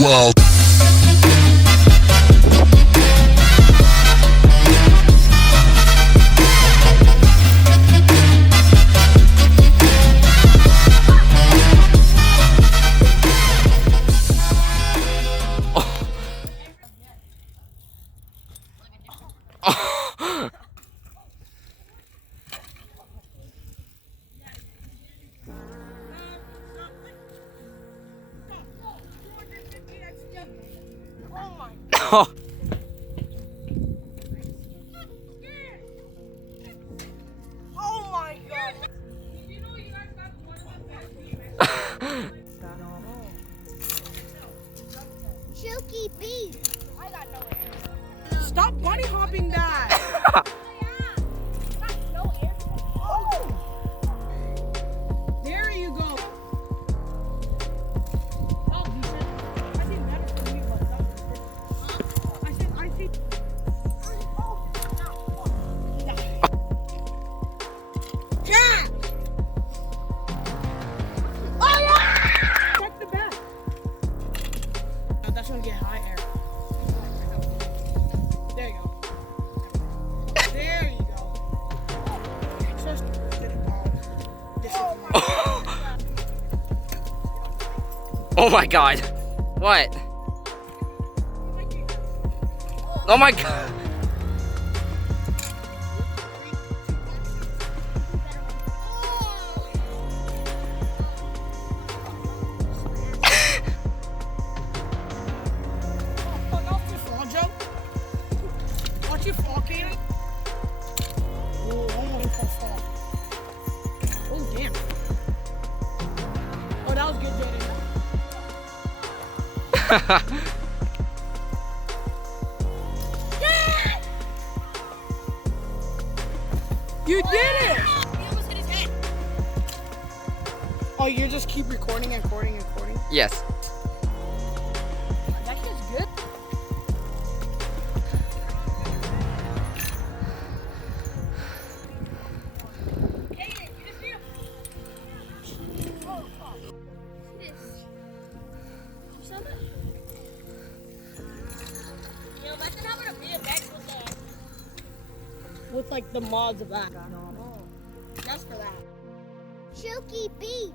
Wow. Oh. Oh my god! Silky beef. I got no air. Stop bunny hopping that! There you go. Oh, he said, I think better for me, but that was good. I said, I think. Jack! Oh yeah! Check the back. That's gonna get high air. There you go. There you go. Just get it down. This is Oh my god. What? Oh my god. Watch you fall, Kaden. Oh, almost fall. Oh, damn. Oh, that was good, Jaden. You did it! He almost hit his head. Oh, you just keep recording and recording and recording? Yes. That shit's good. With like the mods back. Just for that. Silky beef.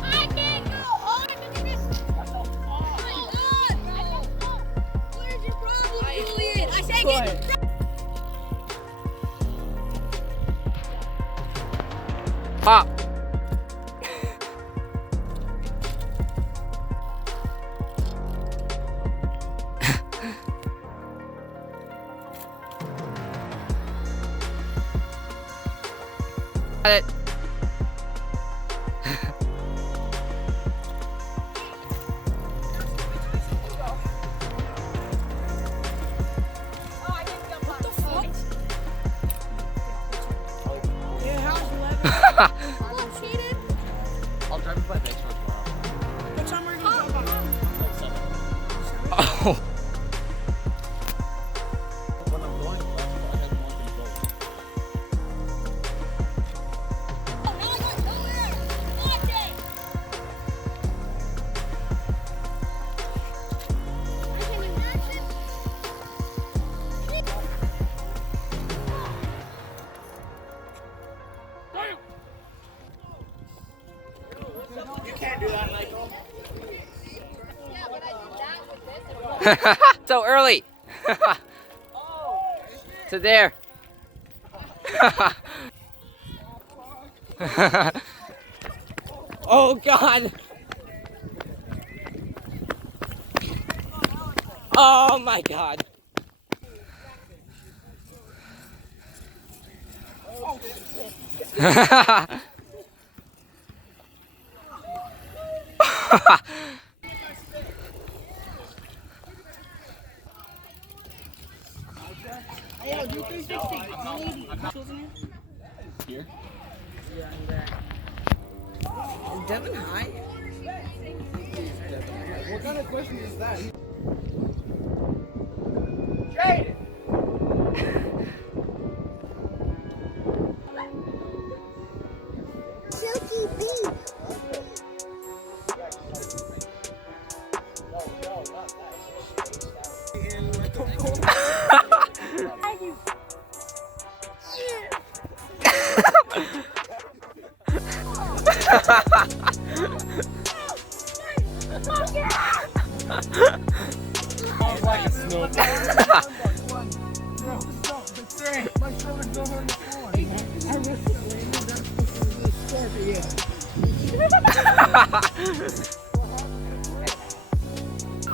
I can't go hard. Look at this. What is your problem, Julian? I say get Pop. Got it. What the fuck? Yeah, how's 11? Look, cheated. I'll drive you by next one tomorrow. What time are you going by? Like 7. Oh. When I'm going, I have one control. Oh, now I got nowhere. Watch it. I can imagine. You can't do that, Michael. Yeah, but I did that with this. So early. To there. Oh god. Oh my god. Hey, yo, do 360. Here? Is Devin high? What kind of question is that? Silky beef. Like a snow. My shoulder's going on the floor. I risked it, Landon. That's supposed to be scared for you.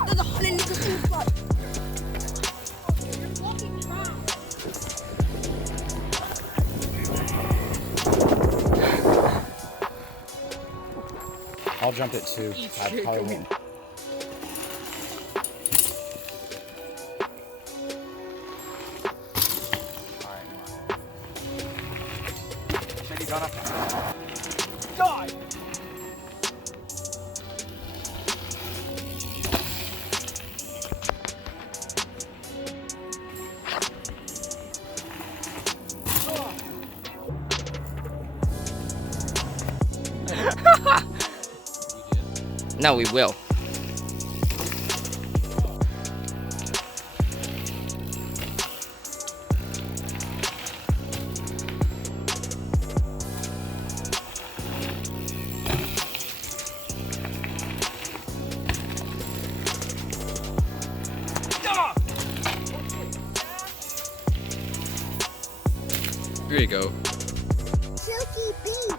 There's a hole in the spot. You're walking around. I'll jump it too. I probably won't. Said you got up. Die! No, we will. Here you go. Silky beef.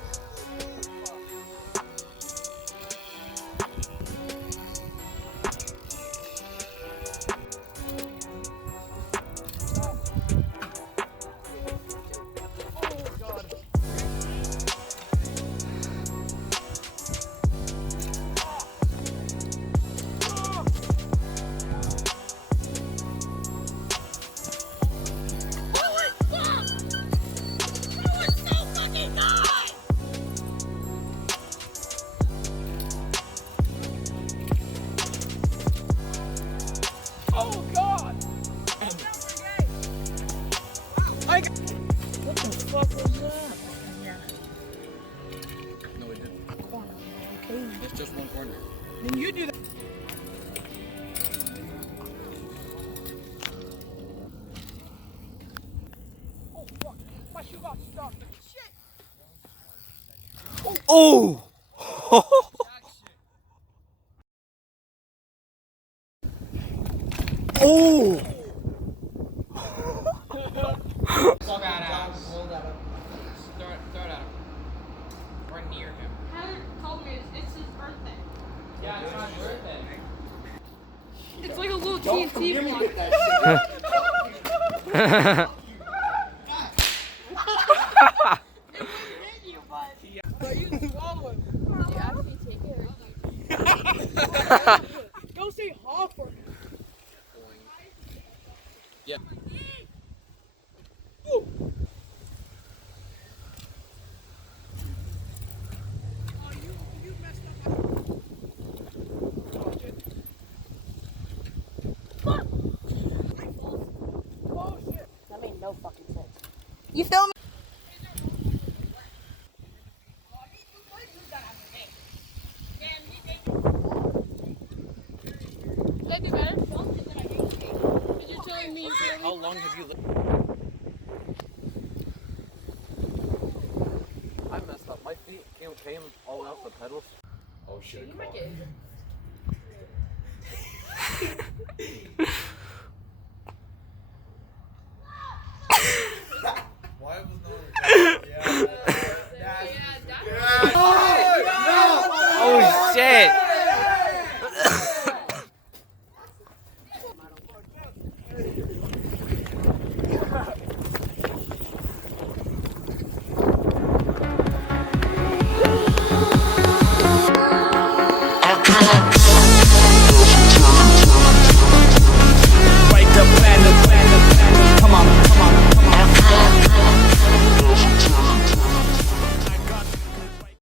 What the fuck was that? No, it didn't. Okay, It's just one corner. then you do that. Oh fuck! My shoe got stuck. Shit! Oh! Oh! Throw that out. Throw it out. Or near him. Tyler told me it's his birthday. Yeah, it's not his birthday. It's like a little TNT block. Go say honk for me. Yeah. You messed up. Oh shit! That made no fucking sense. You feel me? Would that be better? Because you're telling me. How long have you lived? I messed up. My feet came all the way off the pedals. Oh shit. Why was no Oh shit! I can't